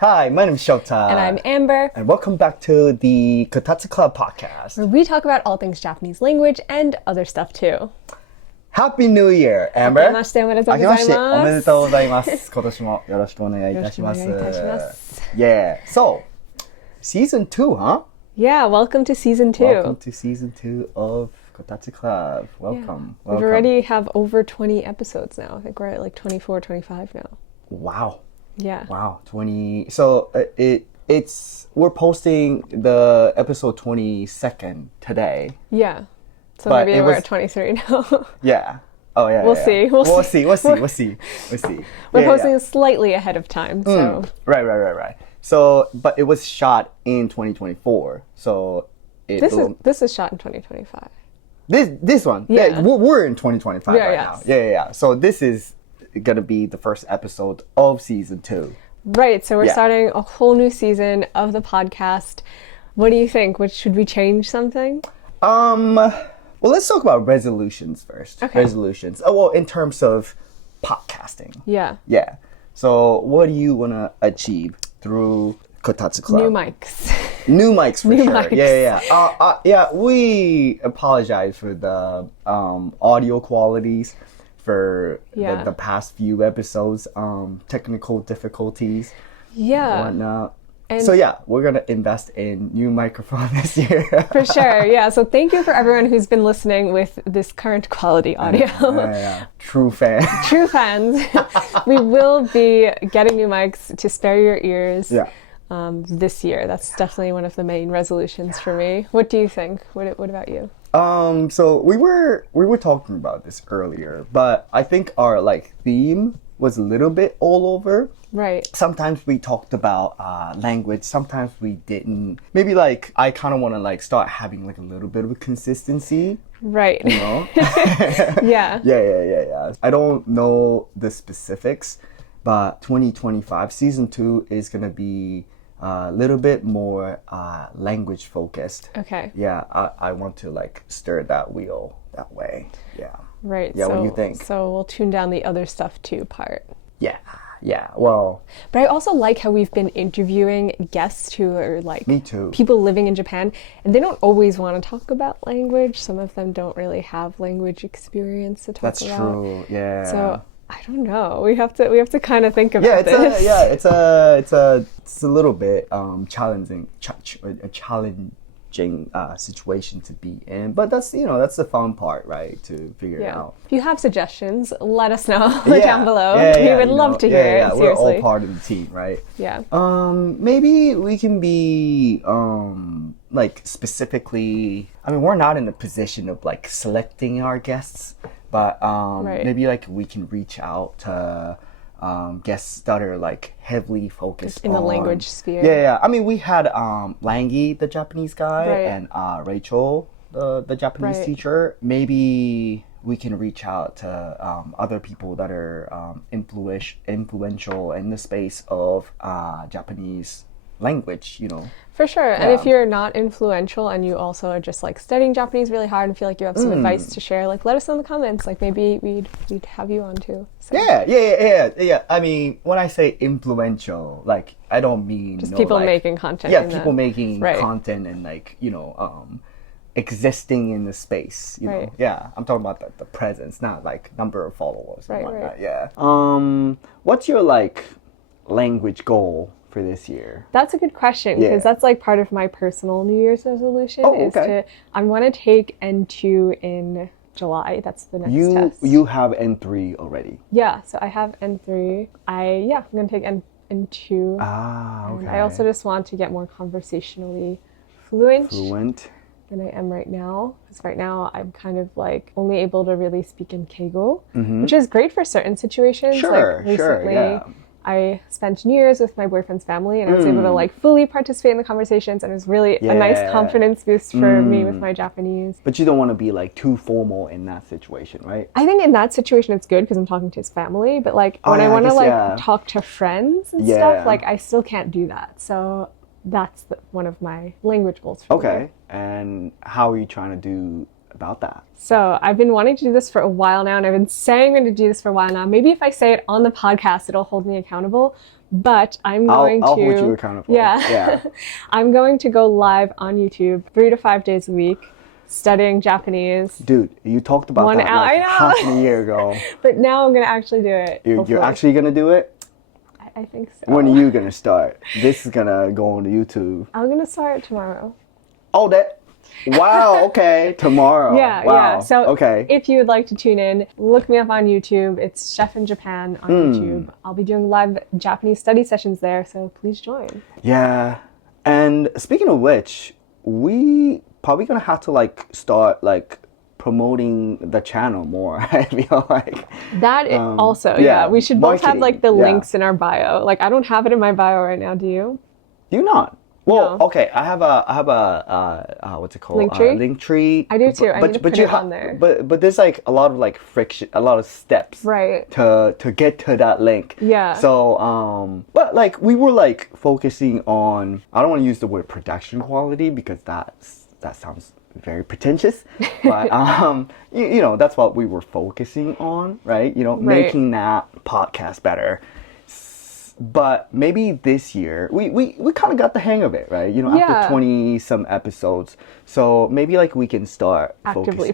Hi, my name is Shota. And I'm Amber. And welcome back to the Kotatsu Club Podcast. Where we talk about all things Japanese language and other stuff too. Happy New Year, Amber! 明けましておめでとうございます。明けましておめでとうございます。今年もよろしくお願いいたします。よろしくお願いいたします。Yeah, so, season 2, huh? Yeah, welcome to season 2. Welcome to season 2 of Kotatsu Club. Welcome. We already have over 20 episodes now. I think we're at like 24, 25 now. Wow. Yeah. Wow, 20. So, we're posting the episode 22nd today. Yeah. So But maybe it we're was- at 23 now. Yeah. Oh, yeah. We'll yeah, see. yeah. We'll see. We'll see. We're Yeah, posting yeah. slightly ahead of time, so... Right. So, but it was shot in 2024. So, This is shot in 2025. this one. Yeah. We're in 2025 Yeah, right yes. now. Yeah. So this is gonna be the first episode of season 2. Right, so we're Yeah. starting a whole new season of the podcast. What do you think? Should we change something? Well, let's talk about resolutions first. Okay. Resolutions. Oh, well, in terms of podcasting. Yeah. Yeah. So, what do you wanna achieve through Kotatsu Club? New mics. New mics for New sure. mics. Yeah. We apologize for the audio qualities for Yeah. the past few episodes. Technical difficulties, Yeah. whatnot. And- So yeah, we're gonna invest in new microphone this year. For sure, yeah. So thank you for everyone who's been listening with this current quality audio. Yeah. True fan. True fans, we will be getting new mics to spare your ears Yeah. this year. That's definitely one of the main resolutions for me. What do you think? What about you? So we were talking about this earlier, but I think our theme was a little bit all over. Right. Sometimes we talked about language, sometimes we didn't. Maybe I kind of want to start having a little bit of a consistency, Right. you know? Yeah. Yeah. I don't know the specifics, but 2025 season 2 is going to be a little bit more language focused. Okay. Yeah, I want to stir that wheel that way. Yeah. Right. Yeah, what do you think? So we'll tune down the other stuff too part. Yeah. Well, But I also like how we've been interviewing guests who are me too. people living in Japan, and they don't always want to talk about language. Some of them don't really have language experience to talk That's about. true. Yeah. So I don't know. We have to kind of think about this. It's a little bit challenging situation to be in, but that's the fun part, right? To figure it Yeah. out. If you have suggestions, let us know Yeah. down below. Yeah, We would love to hear it. We're Seriously. all part of the team, right? Yeah. Maybe we can be specifically. I mean, we're not in a position of selecting our guests, but Right. maybe we can reach out to guests that are heavily focused in the on language sphere. Yeah. I mean, we had Langi, the Japanese guy, Right. and Rachel, the Japanese Right. teacher. Maybe we can reach out to other people that are influential in the space of Japanese language, For sure. And Yeah. if you're not influential and you also are just studying Japanese really hard and feel like you have some advice to share, let us know in the comments. Maybe we'd have you on too. So. Yeah. I mean, when I say influential, I don't mean Just people making content. Yeah, in people the- making Right. content and existing in the space. You know, Right. yeah. I'm talking about the presence, not number of followers. And Right, whatnot. right. Yeah. What's your language goal for this year? That's a good question because Yeah. that's part of my personal New Year's resolution Oh, is okay. I want to take N2 in July. That's the next test. You have N3 already. Yeah, so I have N3. I'm going to take N2. Ah, okay. And I also just want to get more conversationally fluent Fluent. than I am right now. Because right now I'm kind of only able to really speak in Keigo, which is great for certain situations. Sure, Recently, yeah. I spent New Year's with my boyfriend's family and I was able to fully participate in the conversations, and it was really a nice Yeah. confidence boost for me with my Japanese. But you don't want to be too formal in that situation, right? I think in that situation it's good because I'm talking to his family, but when yeah, I I want to guess, yeah. talk to friends and Yeah. stuff, I still can't do that. So that's one of my language goals for the year. Okay. And how are you trying to do about that? So I've been wanting to do this for a while now, and I've been saying I'm going to do this for a while now. Maybe if I say it on the podcast, it'll hold me accountable. But I'm going I'll to hold you accountable. Yeah. I'm going to go live on YouTube 3 to 5 days a week studying Japanese. Dude, you talked about 1 that hour. like I know. half a year ago. But now I'm going to actually do it. You're actually gonna do it? I think so. When are you gonna start? This is gonna go on YouTube. I'm going to start tomorrow. Oh, wow, okay. Tomorrow. Yeah, wow. yeah. So okay. if you would like to tune in, look me up on YouTube. It's Chef in Japan on YouTube. I'll be doing live Japanese study sessions there, so please join. Yeah. And speaking of which, we probably gonna have to like start like promoting the channel more. I feel like that also, yeah. We should both have like the marketing, links in our bio. Like I don't have it in my bio right now. Do you? Do you not? Well, No. okay. I have a what's it called? Linktree? Linktree. I do too. I need to put it on there. But there's like a lot of like friction, a lot of steps. Right. To get to that link. Yeah. So but like we were like focusing on. I don't want to use the word production quality because that sounds very pretentious. But you know that's what we were focusing on, right? You know, Right. making that podcast better. But maybe this year we kind of got the hang of it, right? You know, Yeah. after 20 some episodes. So maybe like we can start Actively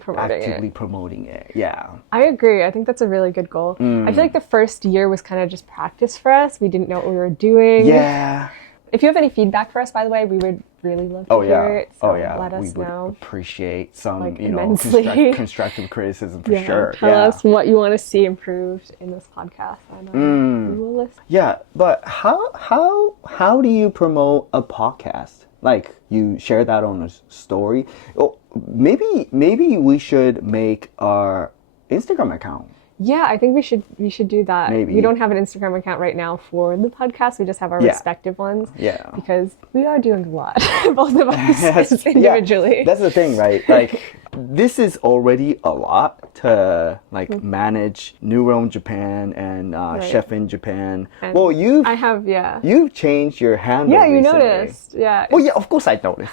promoting it. Yeah. I agree. I think that's a really good goal. I feel like the first year was kind of just practice for us. We didn't know what we were doing. Yeah. If you have any feedback for us, by the way, we would really love to hear it. So let us we would know. appreciate some, Like, you know, immensely. constructive criticism for sure. Tell us what you want to see improved in this podcast. And we will listen. Yeah, but how do you promote a podcast? Like you share that on a story? Oh, maybe we should make our Instagram account. Yeah, I think we should do that. Maybe. We don't have an Instagram account right now for the podcast. We just have our respective ones. Yeah. Because we are doing a lot, both of us individually. Yeah, that's the thing, right? Like this is already a lot to like manage New Realm Japan and Chef in Japan. And well, you've changed your handle. Yeah, you recently. noticed. Yeah. Well, yeah, of course I noticed.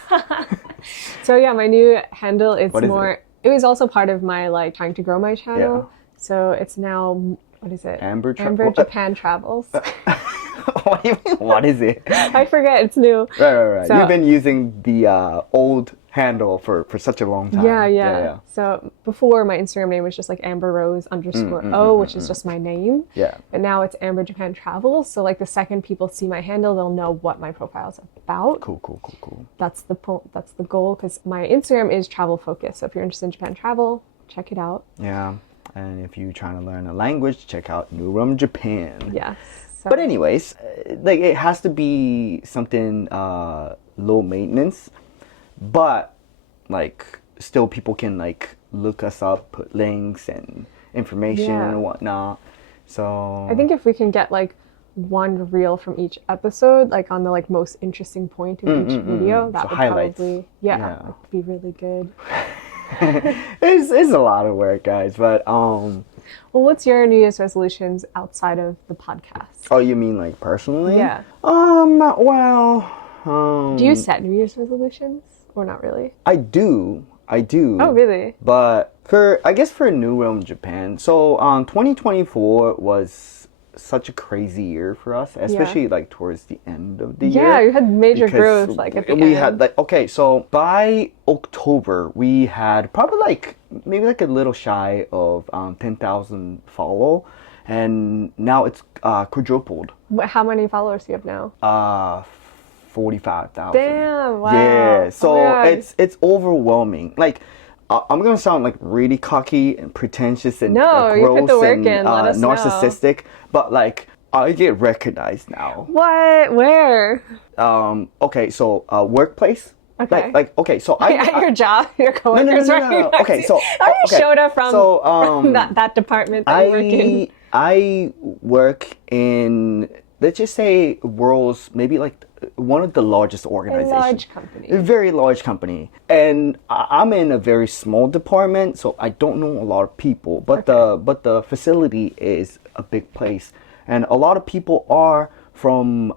So yeah, my new handle is What is more. It was also part of my like trying to grow my channel. Yeah. So it's now, what is it? Amber Japan Travels. What do you mean? What is it? I forget. It's new. Right. So, You've been using the old handle for such a long time. Yeah. So before my Instagram name was just like Amber Rose _O, which is just my name. Yeah. But now it's Amber Japan Travels. So like the second people see my handle, they'll know what my profile is about. Cool. That's the goal because my Instagram is travel focused. So if you're interested in Japan travel, check it out. Yeah. And if you're trying to learn a language, check out New Realm Japan. Yes. So. But anyways, like it has to be something low maintenance, but like still people can like look us up, put links and information and whatnot. So I think if we can get like one reel from each episode, like on the like most interesting point in each video, that would highlights. probably would be really good. it's a lot of work, guys, but Well, what's your New Year's resolutions outside of the podcast? Oh, you mean like personally? Yeah. Do you set New Year's resolutions or not really? I do. Oh, really? But I guess for New Realm Japan, so 2024 was such a crazy year for us, especially like towards the end of the year. Yeah, you had major growth like at the end. We had like so by October we had probably like maybe like a little shy of 10,000 follow, and now it's quadrupled. How many followers do you have now? 45,000. Damn! Wow. Yeah, so it's it's overwhelming. Like I'm gonna sound like really cocky and pretentious and gross you put the work and in. Let us narcissistic, know. But like I get recognized now. What? Where? Okay, so workplace. Okay. Like okay, so at your job, your coworkers no. Okay, so are you Shota from that department that you work in? I work in, let's just say, world's maybe like one of the largest organizations. A large company. A very large company. And I'm in a very small department, so I don't know a lot of people. But the facility is a big place. And a lot of people are from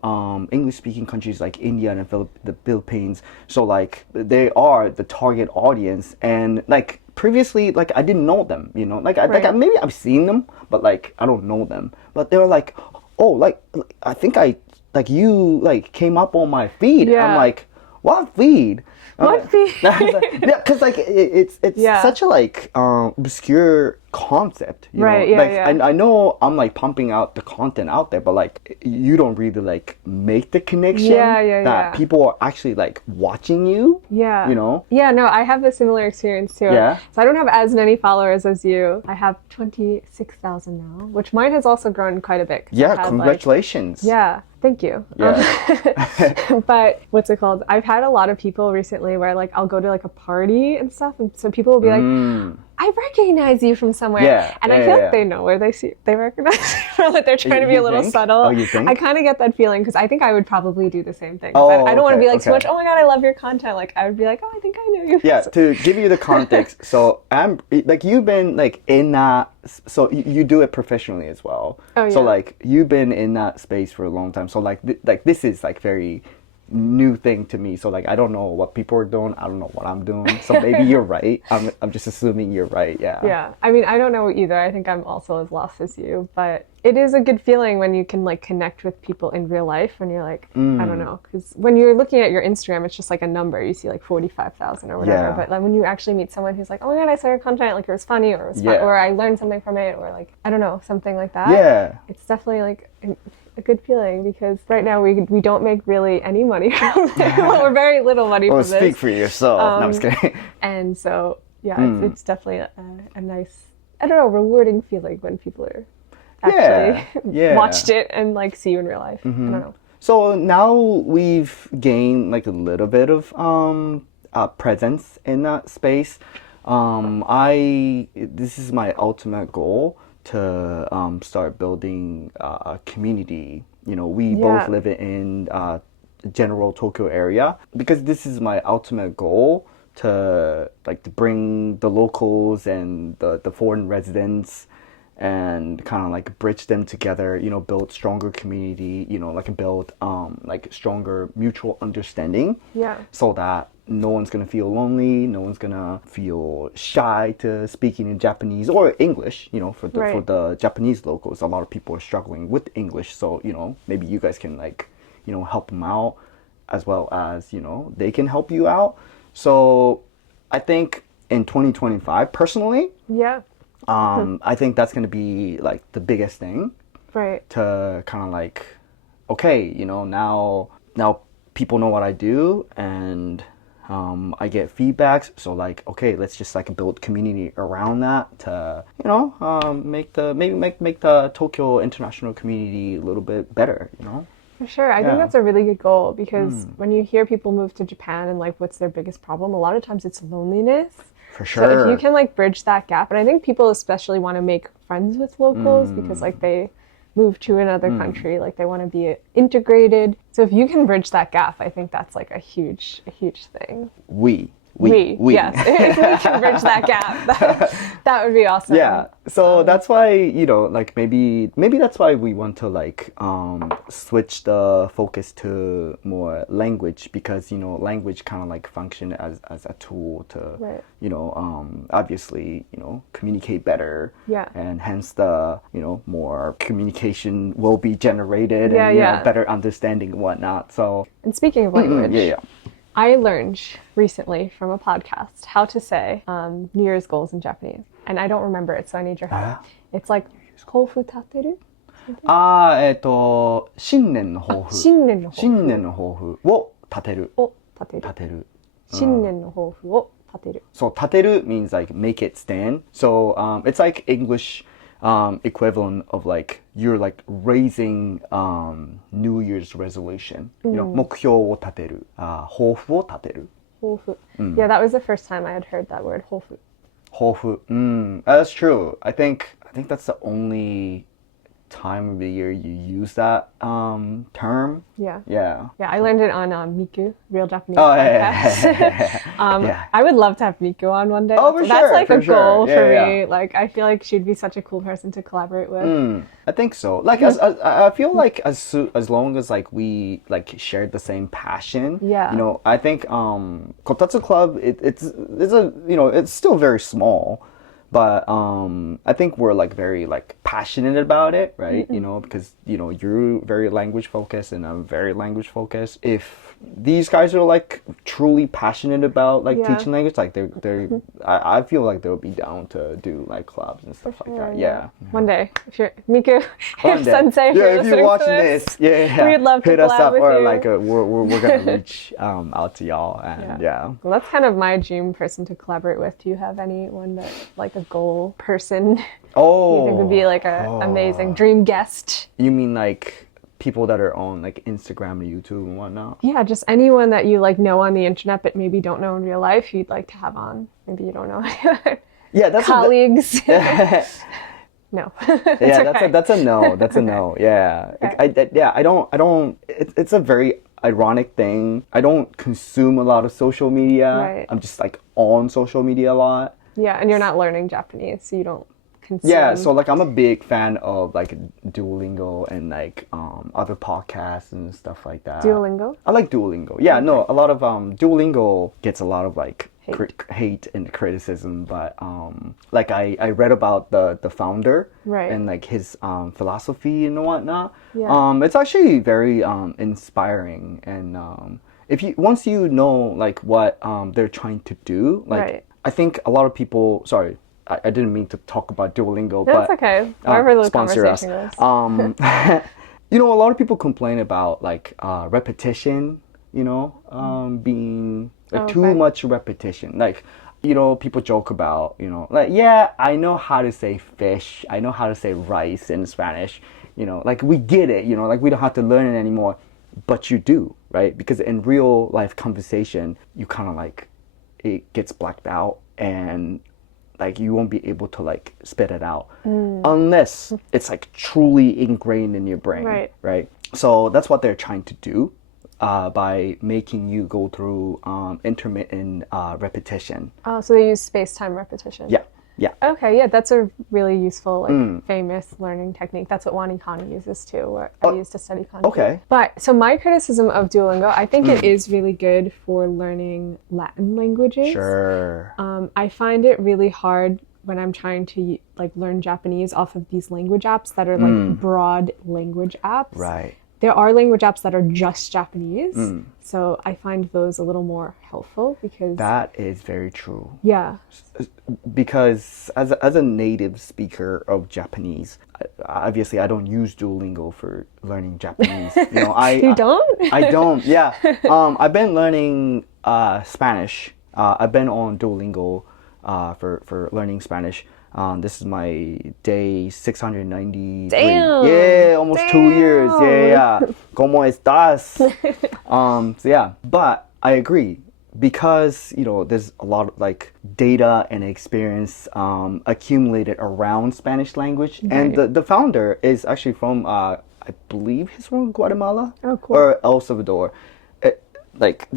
English-speaking countries like India and the Philippines. So like they are the target audience. And like previously, like I didn't know them, you know, like maybe I've seen them, but like I don't know them. But they were like, oh, like I think I like you like came up on my feed. Yeah. I'm like, what feed? What feed? Yeah, because like it's Yeah. such a like obscure concept, you Right, know. yeah, Like yeah. I know I'm like pumping out the content out there, but like you don't really like make the connection Yeah, that people are actually like watching you. Yeah. You know. Yeah, no, I have a similar experience too. Yeah. So I don't have as many followers as you. I have 26,000 now, which mine has also grown quite a bit. 'Cause I Yeah, had, like- congratulations. yeah, thank you. Yeah. But what's it called? I've had a lot of people recently where like I'll go to like a party and stuff, and so people will be like, I recognize you from somewhere. Yeah, And I yeah, feel yeah. like they know where they recognize you from. Like they're trying to be You a little think? subtle. Oh, you think? I kind of get that feeling because I think I would probably do the same thing. Oh, I don't want to okay, be like too much, okay. oh my God, I love your content. Like I would be like, oh, I think I know you. Yeah, to give you the context, so I'm like you've been like in that, so you do it professionally as well. Oh, So yeah. like you've been in that space for a long time. So like like this is like very new thing to me. So like I don't know what people are doing. I don't know what I'm doing. So maybe you're right. I'm just assuming you're right. Yeah. Yeah, I mean, I don't know either. I think I'm also as lost as you, but it is a good feeling when you can like connect with people in real life when you're like, I don't know, because when you're looking at your Instagram, it's just like a number. You see like 45,000 or whatever. Yeah. But like when you actually meet someone who's like, oh my God, I saw your content, like it was funny or it was fun, Yeah. or I learned something from it, or like, I don't know, something like that. Yeah. It's definitely like a good feeling because right now we don't make really any money from it. Or very little money Well, from this. speak for yourself. No, I'm just kidding. And so, yeah, it's definitely a nice, I don't know, rewarding feeling when people are actually yeah. watched it and like see you in real life. I don't know. So now we've gained like a little bit of presence in that space. This is my ultimate goal to start building a community. You know, we both live in general Tokyo area because this is my ultimate goal to like to bring the locals and the foreign residents and kind of like bridge them together, you know, build stronger community, you know, like build like stronger mutual understanding. Yeah. So that no one's gonna feel lonely, no one's gonna feel shy to speaking in Japanese or English, you know, for the Japanese locals. A lot of people are struggling with English, so you know, maybe you guys can like, you know, help them out as well as, you know, they can help you out. So I think in 2025 personally, Yeah. I think that's gonna be like the biggest thing Right. to kind of like, okay, you know, now people know what I do and I get feedbacks. So like, okay, let's just like build community around that to, you know, make the Tokyo international community a little bit better, you know? For sure. I think that's a really good goal because when you hear people move to Japan and like what's their biggest problem, a lot of times it's loneliness. For So if sure. you can like bridge that gap, and I think people especially want to make friends with locals because like they move to another country, like they want to be integrated. So if you can bridge that gap, I think that's like a huge thing. We. Yes. If we can bridge that gap, that would be awesome. Yeah. So that's why, you know, like maybe that's why we want to like switch the focus to more language because, you know, language kind of like function as a tool to, you know, obviously, you know, communicate better. Yeah. And hence the, you know, more communication will be generated Yeah, and, you yeah. know, better understanding and whatnot. So And speaking of language, yeah. I learned recently from a podcast how to say New Year's goals in Japanese. And I don't remember it, so I need your help. It's like, 抱負立てる? 新年の抱負。新年の抱負。新年の抱負を立てる。を立てる。立てる。新年の抱負を立てる。So 立てる means like make it stand. So it's like English equivalent of like you're like raising New Year's resolution. You know, 目標を立てる。抱負を立てる。抱負. Yeah, that was the first time I had heard that word, 抱負. 抱負. That's true. I think that's the only time of the year you use that term. Yeah. Yeah. Yeah, I learned it on Miku, Real Japanese Oh, podcast. yeah. I would love to have Miku on one day. Oh, for That's sure, like for a goal sure. for Yeah, me. yeah. Like, I feel like she'd be such a cool person to collaborate with. I think so. Like, I feel like as long as like we like shared the same passion, Yeah. you know, I think Kotatsu Club it's a, you know, it's still very small, but I think we're like very like passionate about it, right? You know, because you know you're very language focused and I'm very language focused. If these guys are like truly passionate about like teaching language, like they're I feel like they'll be down to do like clubs and stuff like that. Yeah. One day, if you're Miku, One if day. Sensei, if if you're watching this, we'd love to hit us collab up, with or you. like we're gonna reach out to y'all, and Well, that's kind of my dream person to collaborate with. Do you have anyone that like a goal person? Oh, you think would be like a amazing dream guest? You mean like people that are on like Instagram and YouTube and whatnot? Yeah, just anyone that you like know on the internet but maybe don't know in real life you'd like to have on. Maybe you don't know. Yeah, that's colleagues. No. That's a no. That's a no. Yeah. Okay. I don't it's a very ironic thing. I don't consume a lot of social media. Right. I'm just like on social media a lot. Yeah, and you're not learning Japanese, so you don't consume. Yeah, so like I'm a big fan of like Duolingo and like other podcasts and stuff like that. Duolingo? I like Duolingo. Yeah, no, a lot of Duolingo gets a lot of like hate and criticism, but like I read about the founder and like his philosophy and whatnot. Yeah. It's actually very inspiring, and if you once you know like what they're trying to do, like I think a lot of people. Sorry, I didn't mean to talk about Duolingo, but that's okay. Wherever the sponsor us. conversation goes. You know, a lot of people complain about like repetition. You know, being like too much repetition. Like, you know, people joke about, you know, like, yeah, I know how to say fish. I know how to say rice in Spanish. You know, like we get it. You know, like we don't have to learn it anymore, but you do, right? Because in real life conversation, you kind of like it gets blacked out and like you won't be able to like spit it out unless it's like truly ingrained in your brain, right? So that's what they're trying to do by making you go through intermittent repetition. Oh, so they use space-time repetition. Yeah. Okay, yeah, that's a really useful, like, famous learning technique. That's what Wani Khan uses too, or I used to study kanji. Okay. But, so my criticism of Duolingo, I think it is really good for learning Latin languages. Sure. I find it really hard when I'm trying to, like, learn Japanese off of these language apps that are, like, broad language apps. Right. There are language apps that are just Japanese, so I find those a little more helpful because... That is very true. Yeah. Because as a native speaker of Japanese, obviously I don't use Duolingo for learning Japanese. You know, You don't? I don't. Yeah. I've been learning Spanish. I've been on Duolingo for learning Spanish. This is my day 693. Damn. Yeah, almost 2 years. Yeah. ¿Cómo estás? So yeah, but I agree because, you know, there's a lot of like data and experience accumulated around Spanish language. And the founder is actually from, I believe he's from Guatemala or El Salvador. Like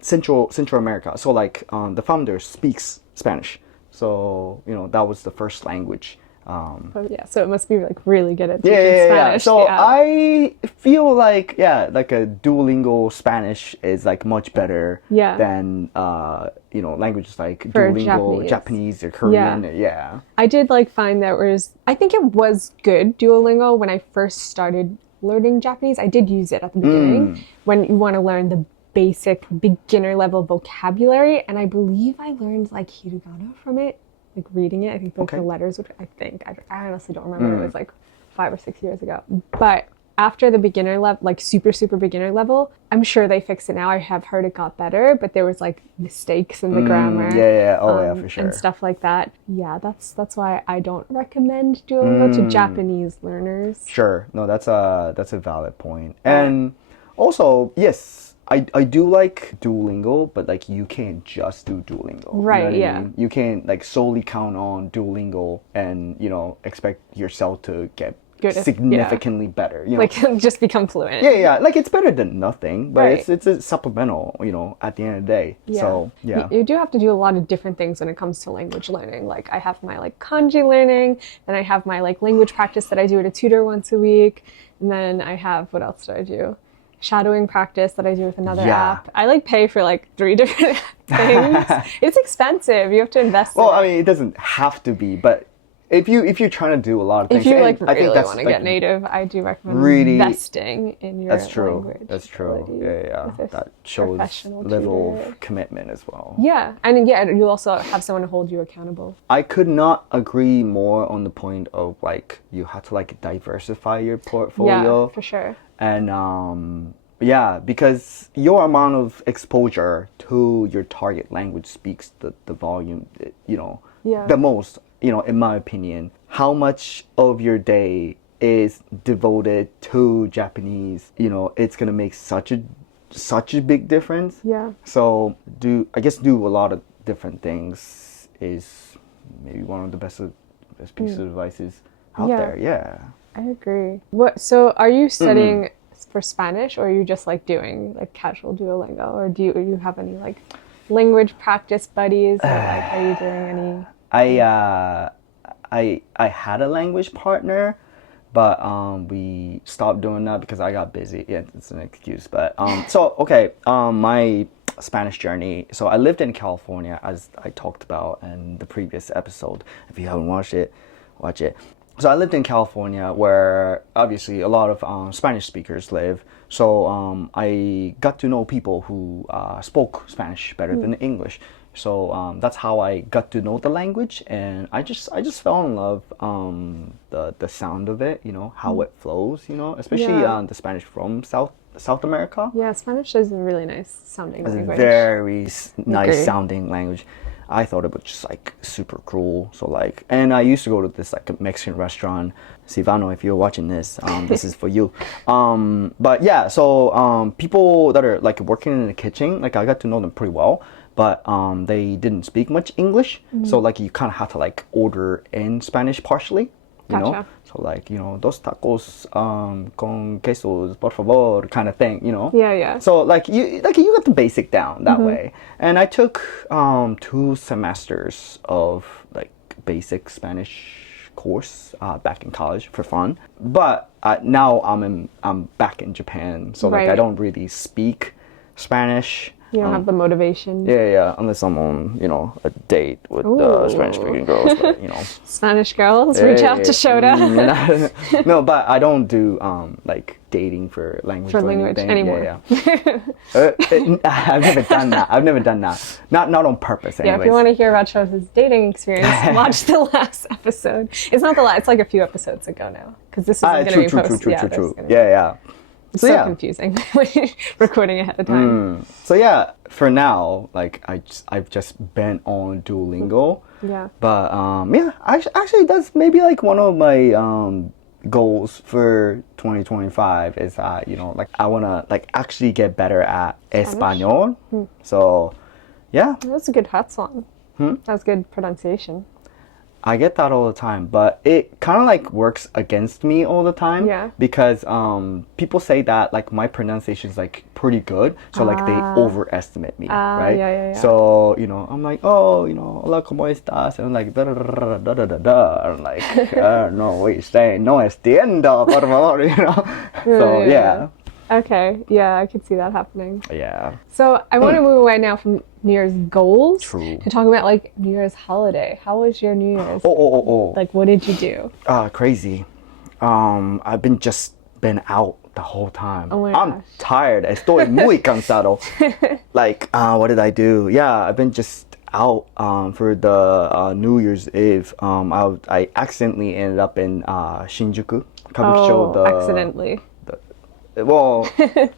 Central America. So like the founder speaks Spanish. So, you know, that was the first language. So it must be like really good at teaching Spanish. So I feel like, like a Duolingo Spanish is like much better than, you know, languages like For Duolingo, Japanese or Korean. Yeah. I did like find that I think it was good, Duolingo, when I first started learning Japanese. I did use it at the beginning when you want to learn the basic beginner level vocabulary, and I believe I learned like hiragana from it, like reading it. I think the letters would, I honestly don't remember. It was like 5 or 6 years ago. But after the beginner level, like super beginner level, I'm sure they fixed it now. I have heard it got better, but there was like mistakes in the grammar. For sure. And stuff like that. Yeah, that's why I don't recommend Duolingo to Japanese learners. Sure. No, that's a valid point. And also, yes, I do like Duolingo, but like you can't just do Duolingo. Right, you know what I mean? You can't like solely count on Duolingo and, you know, expect yourself to get significantly better. You know? Like just become fluent. Yeah. Like it's better than nothing, but it's a supplemental, you know, at the end of the day. Yeah. So, yeah. You do have to do a lot of different things when it comes to language learning. Like I have my like kanji learning, then I have my like language practice that I do at a tutor once a week, and then I have, what else do I do? Shadowing practice that I do with another app. I like pay for like 3 different things. It's expensive. You have to invest in it. I mean, it doesn't have to be, but if you're trying to do a lot of things, If you and I think really that's want to like get native, I do recommend really investing in your that's true. language. That's true. ability Yeah. with a That shows professional level tutor. of commitment as well. Yeah, and yeah, you also have someone to hold you accountable. I could not agree more on the point of like you have to like diversify your portfolio. Yeah, for sure. And yeah, because your amount of exposure to your target language speaks the volume, you know, Yeah. the most, you know, in my opinion. How much of your day is devoted to Japanese, you know, it's gonna make such a big difference. Yeah. So do a lot of different things is maybe one of the best pieces of advice out Yeah. there. Yeah. I agree. So are you studying for Spanish, or are you just like doing like casual Duolingo, or do you have any like language practice buddies, or like are you doing any? I had a language partner, but we stopped doing that because I got busy. Yeah, it's an excuse. But my Spanish journey. So I lived in California, as I talked about in the previous episode. If you haven't watched it, watch it. So I lived in California, where obviously a lot of Spanish speakers live. So I got to know people who spoke Spanish better than English. So that's how I got to know the language, and I just fell in love the sound of it, you know, how it flows, you know, especially Yeah. the Spanish from South America. Yeah, Spanish is a really nice sounding It's a language. very nice Agree. sounding language. I thought it was just like super cool. So like, and I used to go to this like a Mexican restaurant. Silvano, if you're watching this, this is for you. But yeah, so people that are like working in the kitchen, like I got to know them pretty well. But they didn't speak much English, so like you kind of have to like order in Spanish partially, you know. Gotcha. So like, you know, dos tacos con quesos por favor kind of thing, you know. Yeah, yeah. So like you got the basic down that way. And I took 2 semesters of like basic Spanish course back in college for fun. But now I'm back in Japan, so like I Right. don't really speak Spanish. You don't have the motivation. Yeah, unless I'm on, you know, a date with Ooh. Spanish-speaking girls, but, you know. Spanish girls, reach out to Shota. No, but I don't do, like, dating for language For or language anything. anymore. I've never done that. Not on purpose, anyways. Yeah, if you want to hear about Shota's dating experience, watch the last episode. It's not the last, it's like a few episodes ago now. Because this isn't going to be posted. True. Gonna be- Yeah. It's So so yeah. confusing when you're recording ahead of time. So yeah, for now, like I've just been on Duolingo. Yeah. But yeah, actually that's maybe like one of my goals for 2025 is you know, like I want to like actually get better at Espanol. So yeah, That's a good Hatson. That's good pronunciation. I get that all the time, but it kind of like works against me all the time. Yeah. Because people say that like my pronunciation is like pretty good, so like they overestimate me, right? yeah. So you know, I'm like, oh, you know, hola, cómo estás? And I'm like, da da da da da da da. I'm like, no, what you're saying? No estiendo, por favor, you know. So yeah. Okay, yeah, I could see that happening. Yeah. So I want to move away now from New Year's goals True. to talk about like New Year's holiday. How was your New Year's? Oh. Like, what did you do? Crazy. I've been out the whole time. Oh my I'm gosh. tired. Estoy muy cansado. Like, what did I do? Yeah, I've been just out for the New Year's Eve. I accidentally ended up in Shinjuku, Kabukicho. Accidentally. Well,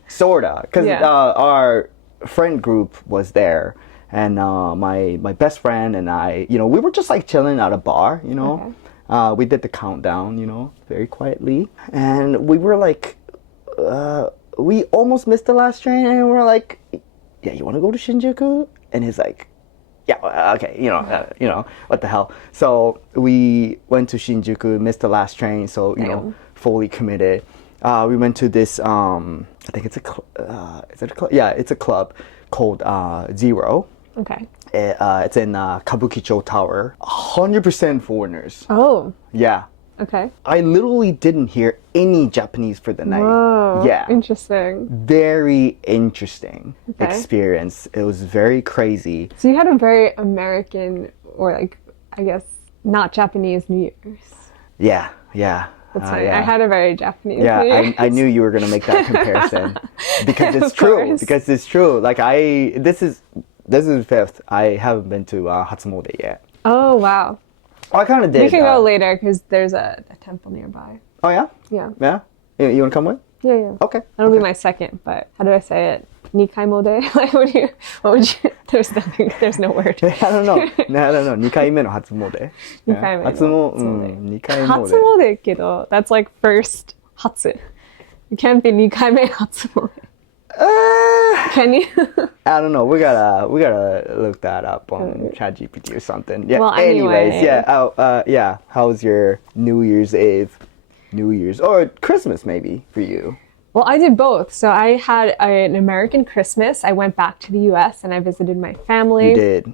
sorta, because Yeah. our friend group was there, and my best friend and I, you know, we were just like chilling at a bar, you know. We did the countdown, you know, very quietly, and we were like, we almost missed the last train, and we're like, yeah, you want to go to Shinjuku? And he's like, yeah, okay, you know, what the hell. So we went to Shinjuku, missed the last train, so you know, fully committed. We went to this, I think it's is it a club? Yeah, it's a club called Zero. Okay. It's in Kabukicho Tower. 100% foreigners. Oh, Yeah. okay. I literally didn't hear any Japanese for the night. Whoa. Yeah. Interesting. Very interesting Okay. experience. It was very crazy. So you had a very American, or like, I guess, not Japanese New Year's. Yeah, yeah. That's funny. Yeah. I had a very Japanese Yeah, New Year's. I knew you were gonna make that comparison because it's Of true. course. Because it's true. Like this is fifth. I haven't been to Hatsumode yet. Oh, wow. Oh, I kind of did. We can go later because there's a temple nearby. Oh yeah. Yeah. Yeah. You want to come with? Yeah, yeah. Okay. That'll be my second, but how do I say it? Nikaimode? Like, what would you, there's no word. I don't know. 2回目の初詣。2回目の初詣。初詣。2回目。初詣けど, that's like first 初. You can't be 2回目初詣. Can you? I don't know. We gotta look that up on ChatGPT or something. Yeah. Well, anyways, anyway. yeah. Yeah. How was your New Year's Eve, New Year's, or Christmas maybe for you? Well, I did both. So I had an American Christmas. I went back to the US and I visited my family. You did.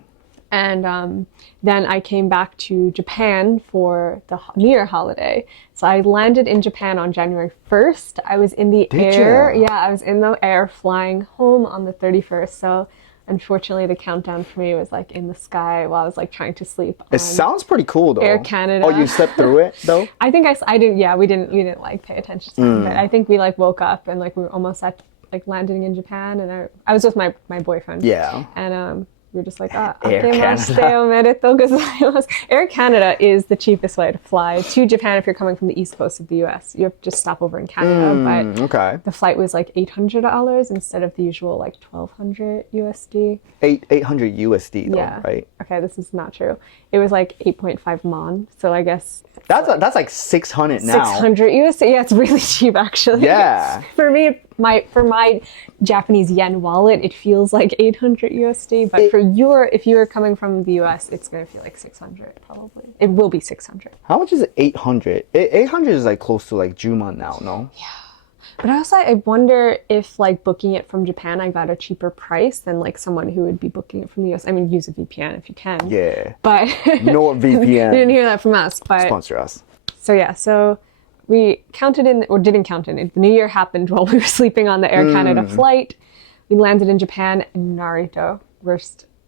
And then I came back to Japan for the New Year holiday. So I landed in Japan on January 1st. I was in the air. you? Yeah, I was in the air flying home on the 31st. So unfortunately, the countdown for me was like in the sky while I was like trying to sleep. It sounds pretty cool though. Air Canada. Oh, you slept through it though? I think I didn't. Yeah, we didn't like pay attention to time, but I think we like woke up and like we were almost at like landing in Japan, and I was with my boyfriend. Yeah. And we were just like, Air akemashite Canada. omedetou gozaimasu. Air Canada is the cheapest way to fly to Japan if you're coming from the east coast of the US. You have to just stop over in Canada, but Okay. the flight was like $800 instead of the usual like $1,200 USD. 800 USD though, Yeah. right? Okay, this is not true. It was like 8.5 mon. So I guess That's like 600 now. 600 USD. Yeah, it's really cheap actually. Yeah. For me, for my Japanese yen wallet, it feels like 800 USD. But if you are coming from the US, it's gonna feel like 600 probably. It will be 600. How much is it? 800. 800 is like close to like Juman now, no? But also, I wonder if like booking it from Japan, I got a cheaper price than like someone who would be booking it from the US. I mean, use a VPN if you can. Yeah. But NordVPN. you didn't hear that from us. But Sponsor us. So we counted in, or didn't count in. The New Year happened while we were sleeping on the Air Canada flight. We landed in Japan and Narita.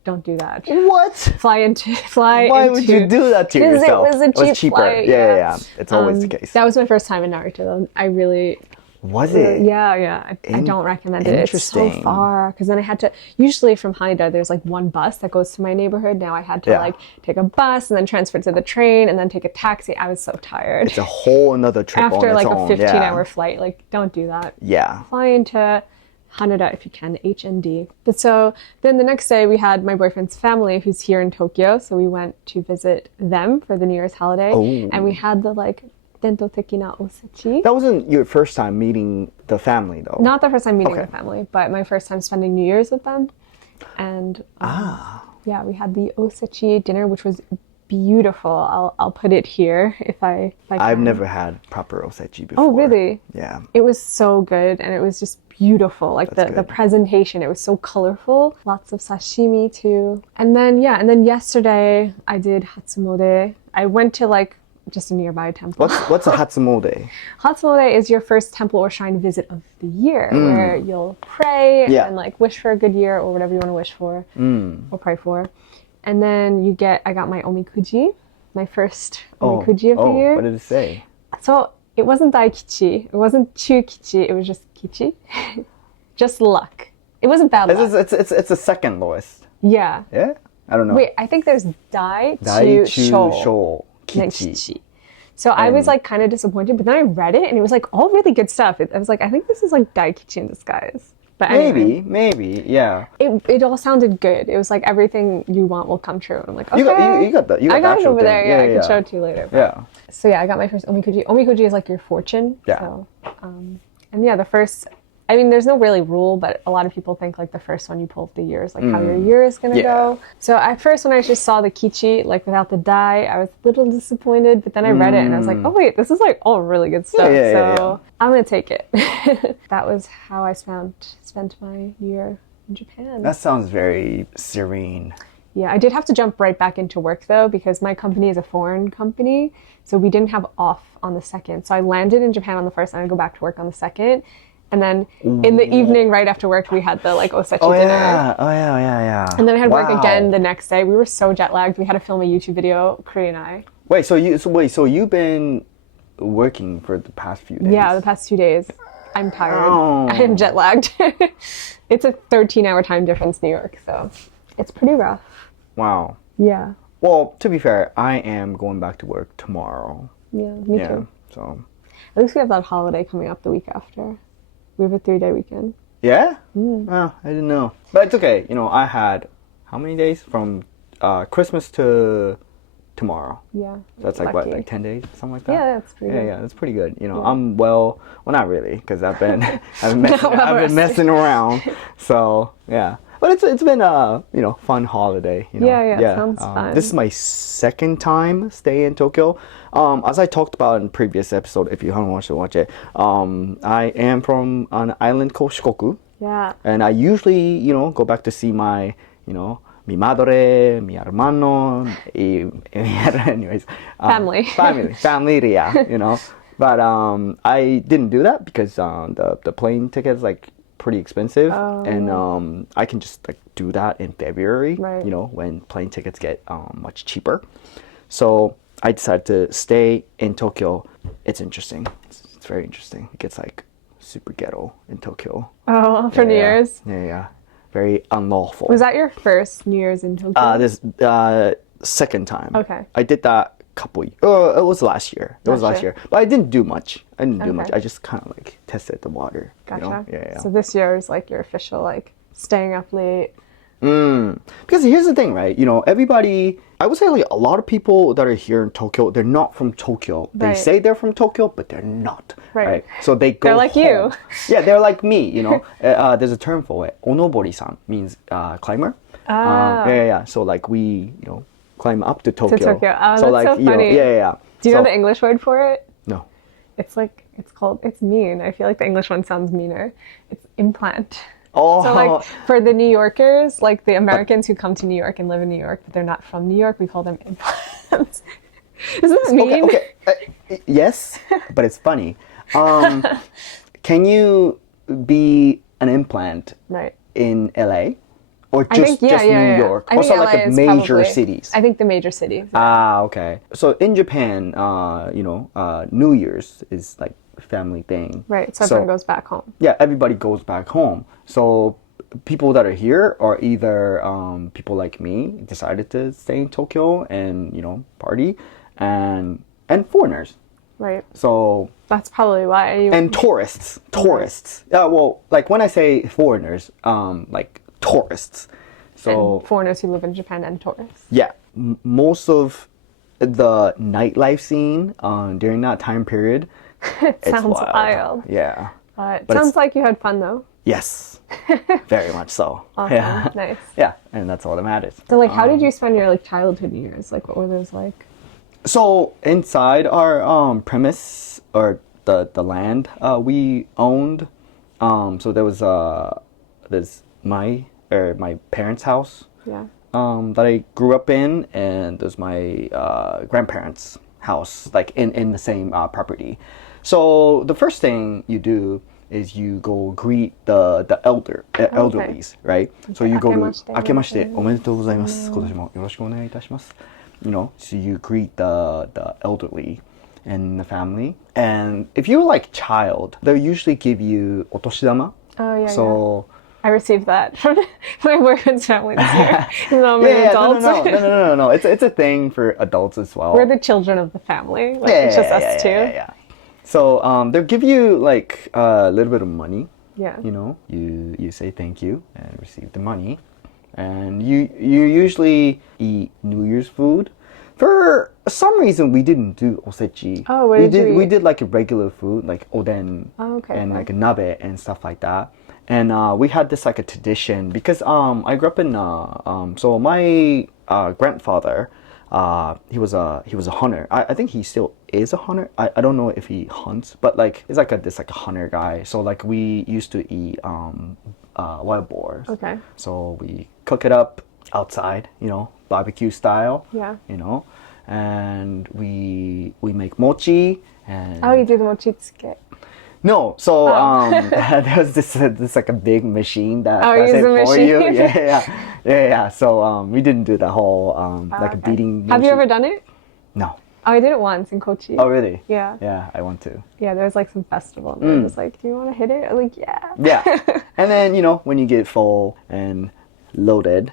Don't do that. What? Why would you do that to yourself? It was a cheap cheaper. flight. Yeah. It's always the case. That was my first time in Narita though. I really... Was it? Yeah. I don't recommend it. It's so Interesting. far. Because then I had to, usually from Haneda, there's like one bus that goes to my neighborhood. Now I had to like take a bus and then transfer to the train and then take a taxi. I was so tired. It's a whole another trip on After its like own. a 15-hour flight. Like, don't do that. Yeah. Fly into Haneda if you can, HND. But so then the next day we had my boyfriend's family who's here in Tokyo. So we went to visit them for the New Year's holiday. Oh. And we had the like dento tekina osechi. That wasn't your first time meeting the family though. Not the first time meeting the family, but my first time spending New Year's with them. And yeah, we had the osechi dinner, which was beautiful. I'll put it here if I can. I've never had proper osechi before. Oh, really? Yeah. It was so good, and it was just beautiful. Like the presentation, it was so colorful. Lots of sashimi too. And then yesterday I did Hatsumode. I went to like just a nearby temple. What's a Hatsumode? Hatsumode is your first temple or shrine visit of the year, where you'll pray and like wish for a good year or whatever you want to wish for or pray for. And then I got my omikuji, my first omikuji of the year. What did it say? So it wasn't daikichi, it wasn't chukichi, it was just kichi. Just luck. It wasn't bad luck. It's the second lowest. Yeah. Yeah? I don't know. Wait, I think there's dai, Dai, chu, chu, shou, shou, and then kichi. kichi. So I was like kind of disappointed, but then I read it and it was like all really good stuff. I was like, I think this is like daikichi in disguise. But anyway, Maybe, yeah. it all sounded good. It was like everything you want will come true. And I'm like, okay. You got the I got it actual over thing. there. Yeah, I can show it to you later. But- Yeah. So yeah, I got my first omikuji. Omikuji is like your fortune. Yeah. So, and yeah, the first, I mean, there's no really rule, but a lot of people think like the first one you pull of the year is like how your year is gonna go. So at first when I just saw the kichi, like without the die, I was a little disappointed, but then I read it and I was like, oh wait, this is like all really good stuff. So I'm gonna take it. That was how I spent my year in Japan. That sounds very serene. Yeah, I did have to jump right back into work though, because my company is a foreign company. So we didn't have off on the 2nd. So I landed in Japan on the 1st and I go back to work on the 2nd. And then in the evening, right after work, we had the like osechi dinner. Oh yeah. And then I had work again the next day. We were so jet lagged. We had to film a YouTube video, Korean Eye. So you've been working for the past few days? Yeah, the past 2 days. I'm tired. Oh. I am jet lagged. It's a 13-hour time difference, New York, so it's pretty rough. Wow. Yeah. Well, to be fair, I am going back to work tomorrow. Yeah, me too. So. At least we have that holiday coming up the week after. We have a 3-day weekend. Yeah? Oh, I didn't know. But it's okay. I had how many days from Christmas to tomorrow? Yeah. So that's like lucky. what, like 10 days, something like that? Yeah, that's pretty good. Yeah, that's pretty good. I'm well, not really, because I've been I've been rested. messing around. So yeah, but it's been a fun holiday. Yeah, sounds fun. This is my second time staying in Tokyo. As I talked about in previous episode, if you haven't watched it, watch it. I am from an island called Shikoku. Yeah. And I usually go back to see my mi madre, mi hermano, anyways. Family, yeah, But I didn't do that because the plane ticket is like pretty expensive, and I can just like do that in February, right. When plane tickets get much cheaper. So I decided to stay in Tokyo. It's interesting. It's very interesting. It gets like super ghetto in Tokyo. Oh, for New Year's? Yeah. Very unlawful. Was that your first New Year's in Tokyo? This second time. Okay. I did that it was last year. It was last year. But I didn't do much. I just kind of like tested the water. Gotcha. Yeah. So this year is like your official like staying up late. Because here's the thing, right? Everybody, I would say like a lot of people that are here in Tokyo, they're not from Tokyo. They say they're from Tokyo, but they're not. Right. So they go They're like home. you. Yeah, they're like me, There's a term for it. Onobori-san means climber. Yeah. So like we, climb up to Tokyo. To Tokyo. Oh, so that's like, so funny. Yeah. Do you know the English word for it? No. It's mean. I feel like the English one sounds meaner. It's implant. Oh. So like for the New Yorkers, like the Americans who come to New York and live in New York, but they're not from New York, we call them implants. Isn't this mean? Okay. Yes, but it's funny. Can you be an implant in LA? Or just New York? I think Also LA like is major probably, cities? I think the major cities. Yeah. Ah, okay. So in Japan, New Year's is like a family thing. Right, so everyone goes back home. Yeah, everybody goes back home. So people that are here are either people like me decided to stay in Tokyo and party, and foreigners. Right. So that's probably why. And tourists. Well, like when I say foreigners, like tourists. So and foreigners who live in Japan and tourists. Yeah, most of the nightlife scene during that time period. It sounds wild. Yeah. But sounds like you had fun though. Yes, very much so. Awesome. Yeah. Nice. Yeah, and that's all that matters. So like, how did you spend your like childhood New Years? Like, what were those like? So inside our premise or the land we owned, so there was there's my parents' house. Yeah. That I grew up in, and there's my grandparents' house, like in the same property. So the first thing you do is you go greet the elderlies, right? So you go to "Akemashite, omedetou gozaimasu. Kotoshi mo yoroshiku onegai itashimasu." So you greet the elderly in the family, and if you're like child, they'll usually give you otoshidama. Oh yeah. So. Yeah. I received that from my boyfriend's family this year. Adults. No. It's a thing for adults as well. We're the children of the family. Like, it's just us two. Yeah. So they'll give you like a little bit of money. Yeah. You say thank you and receive the money, and you usually eat New Year's food. For some reason, we didn't do osechi. Oh, what did you eat? We did like a regular food, like oden and like a nabe and stuff like that. And we had this like a tradition because I grew up in so my grandfather he was a hunter. I think he still is a hunter. I don't know if he hunts, but like he's like this like a hunter guy. So like we used to eat wild boars. Okay. So we cook it up outside, barbecue style. Yeah. And we make mochi and. Oh, you do the mochitsuke. No, so there's this like a big machine that does it for machine. you. Yeah. So we didn't do the whole like a beating. Have you ever done it? No. Oh, I did it once in Kochi. Oh, really? Yeah. Yeah, I want to. Yeah, there was like some festival. And they were just like, do you want to hit it? I'm like, yeah. Yeah. And then, when you get full and loaded,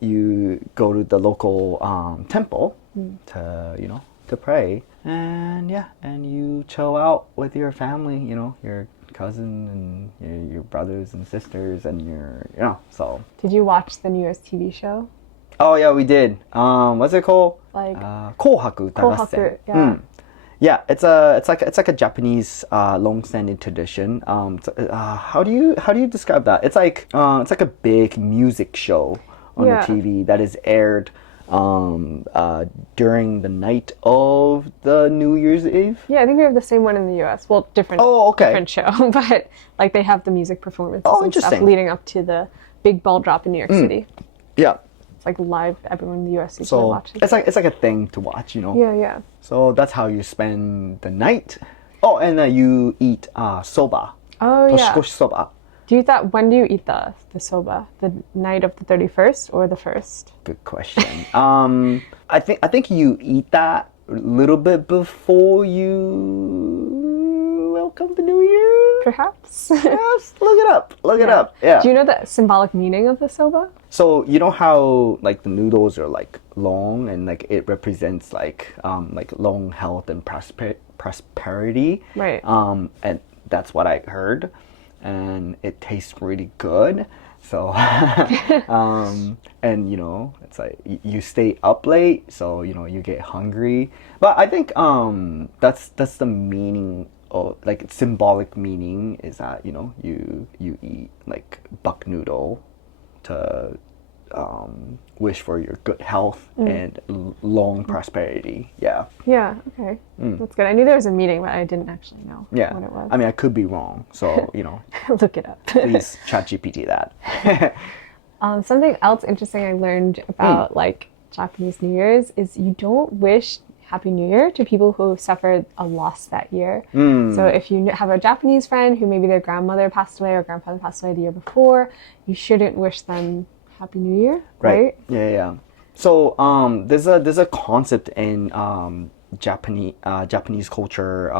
you go to the local temple to pray. And yeah, and you chill out with your family, your cousin and your brothers and sisters and so. Did you watch the New Year's TV show? Oh yeah, we did. What's it called? Like Kohaku Kohaku, Dagassen. yeah. Yeah, it's like a Japanese long-standing tradition. How do you describe that? It's like a big music show on the TV that is aired during the night of the New Year's Eve. Yeah, I think we have the same one in the US. Well, different show, but like they have the music performances and stuff leading up to the big ball drop in New York City. Yeah. It's like live. Everyone in the US usually So watches. it's like a thing to watch, Yeah. So that's how you spend the night. Oh, and you eat soba. Oh yeah. Toshikoshi soba. Do you eat that? When do you eat the soba? The night of the 31st or the 1st? Good question. I think you eat that a little bit before you welcome the new year. Perhaps. Yes, look it up. Look it up. Yeah. Do you know the symbolic meaning of the soba? So you know how like the noodles are like long and like it represents like long health and prosperity. Right. And that's what I heard, and it tastes really good. So, and it's like you stay up late, so you get hungry. But I think that's the meaning. Or like symbolic meaning is that you eat like buck noodle to wish for your good health and long prosperity. Yeah. Yeah. Okay. That's good. I knew there was a meaning, but I didn't actually know what it was. I mean, I could be wrong, so Look it up. please ChatGPT that. Something else interesting I learned about like Japanese New Year's is you don't wish Happy New Year to people who suffered a loss that year. So if you have a Japanese friend who maybe their grandmother passed away or grandfather passed away the year before, you shouldn't wish them Happy New Year, right? Yeah. So there's a concept in Japanese culture.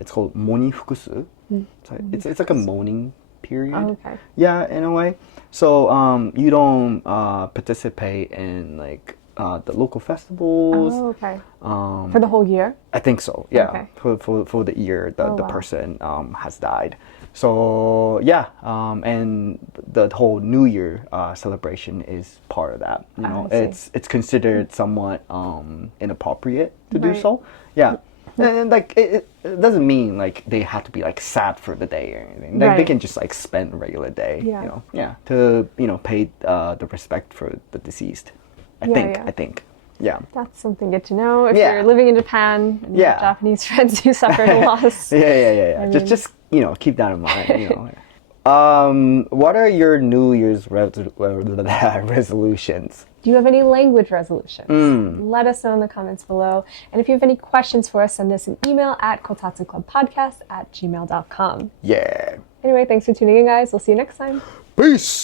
It's called moni fukusu. It's like a mourning period. Oh, okay. Yeah, in a way. So you don't participate in like the local festivals. Oh, okay. For the whole year? I think so. Yeah. Okay. For the year the person has died. So yeah, and the whole New Year celebration is part of that. It's considered somewhat inappropriate to do so. Yeah. And like it doesn't mean like they have to be like sad for the day or anything. Like they can just like spend a regular day. To pay the respect for the deceased. I think. Yeah. That's something good to know if you're living in Japan and you have Japanese friends who suffered a loss. Yeah. Just keep that in mind. What are your New Year's resolutions? Do you have any language resolutions? Let us know in the comments below. And if you have any questions for us, send us an email at kotatsuklubbpodcast@gmail.com. Yeah. Anyway, thanks for tuning in, guys. We'll see you next time. Peace.